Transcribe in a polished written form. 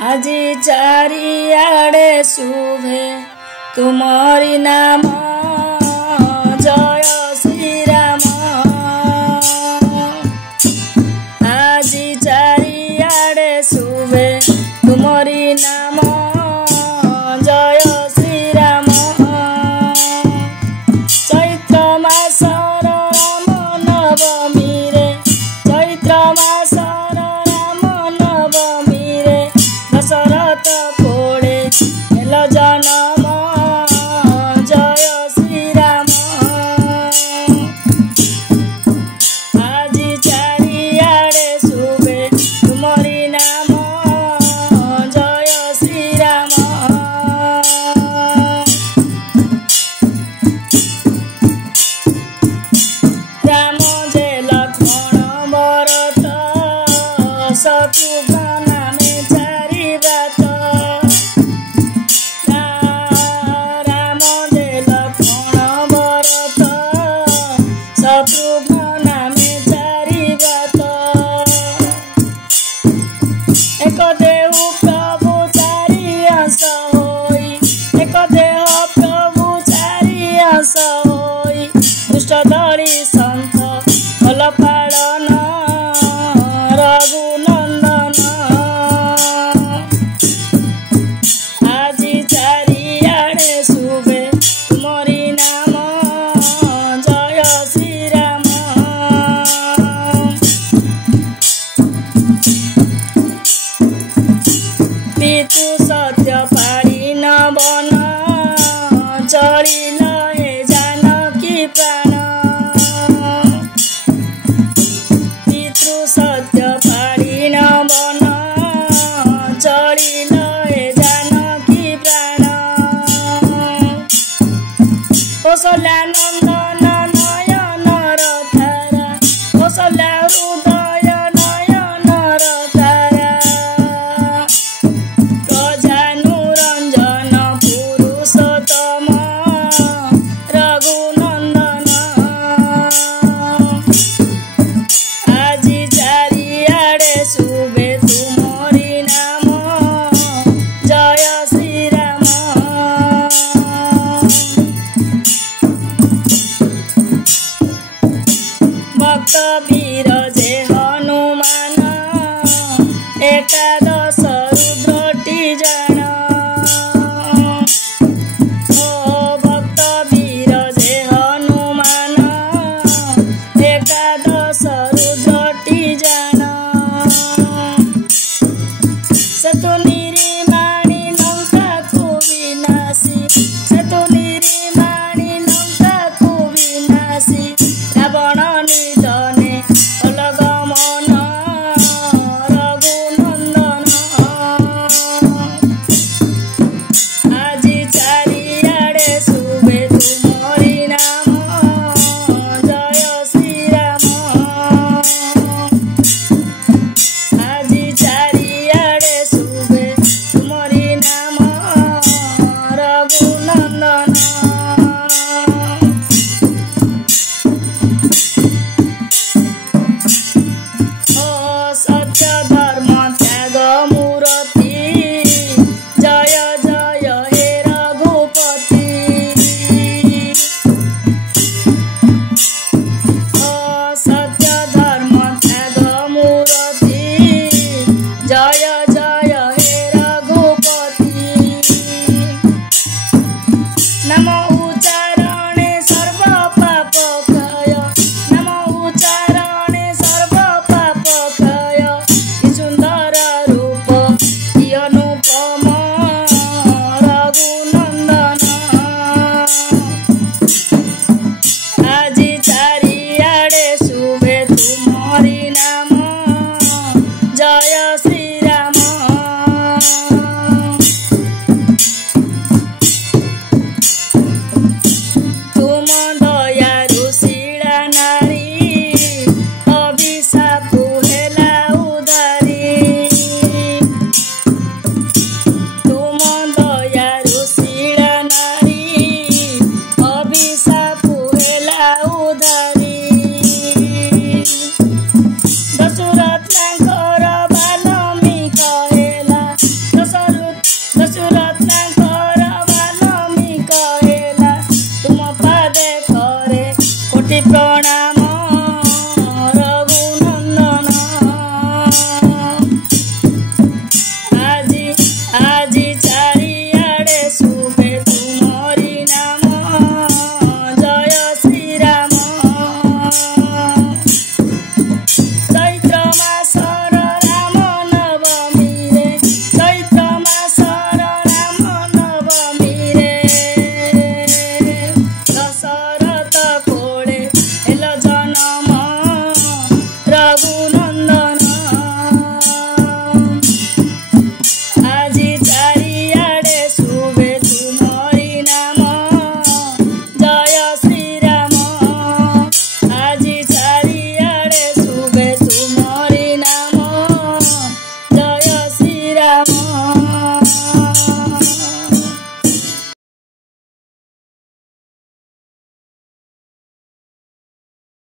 আজি চারিয়াড়ে শুভে তুমরি নাম জয় শ্রীরাম। আজি চারিয়াড়ে শুভে তুমরি নাম জয় শ্রীরাম। চৈত্র মাসর রাম নবমী রে, চৈত্র মাসর রাম নবমী রে, দশরথ কোড়ে হেল জনম জয় শ্রীরাম। আজি চারিয়াড়ে শুভে তুমরি নাম জয় শ্রীরাম। রাম যে লক্ষ্মণ ভরত শত্রুঘ্ন নামে চারি ব্রত। রাম যে লক্ষ্মণ ভরত শত্রুঘ্ন নামে চারি ব্রত। এক দেহ প্রভু চারি অংশ হই, এক দেহ প্রভু চারি অংশ হই, দুষ্ট দଳି সন্ଥ ଭଲ ପାଳନ ରଘୁନନ୍ଦନ। আজি চারিয়াড়ে শুভে তুমরি নাম জয় শ্রীরাম। পিতু সত্য পাড়ি নবন চলিল হে জানকী প্রাণ। পিতৃ সত্য পাড়ি নবন চলিল হে জানকী প্রাণ। কৌশল্যা নন্দন নয়নর ধারা, কৌশল্যা হৃদয়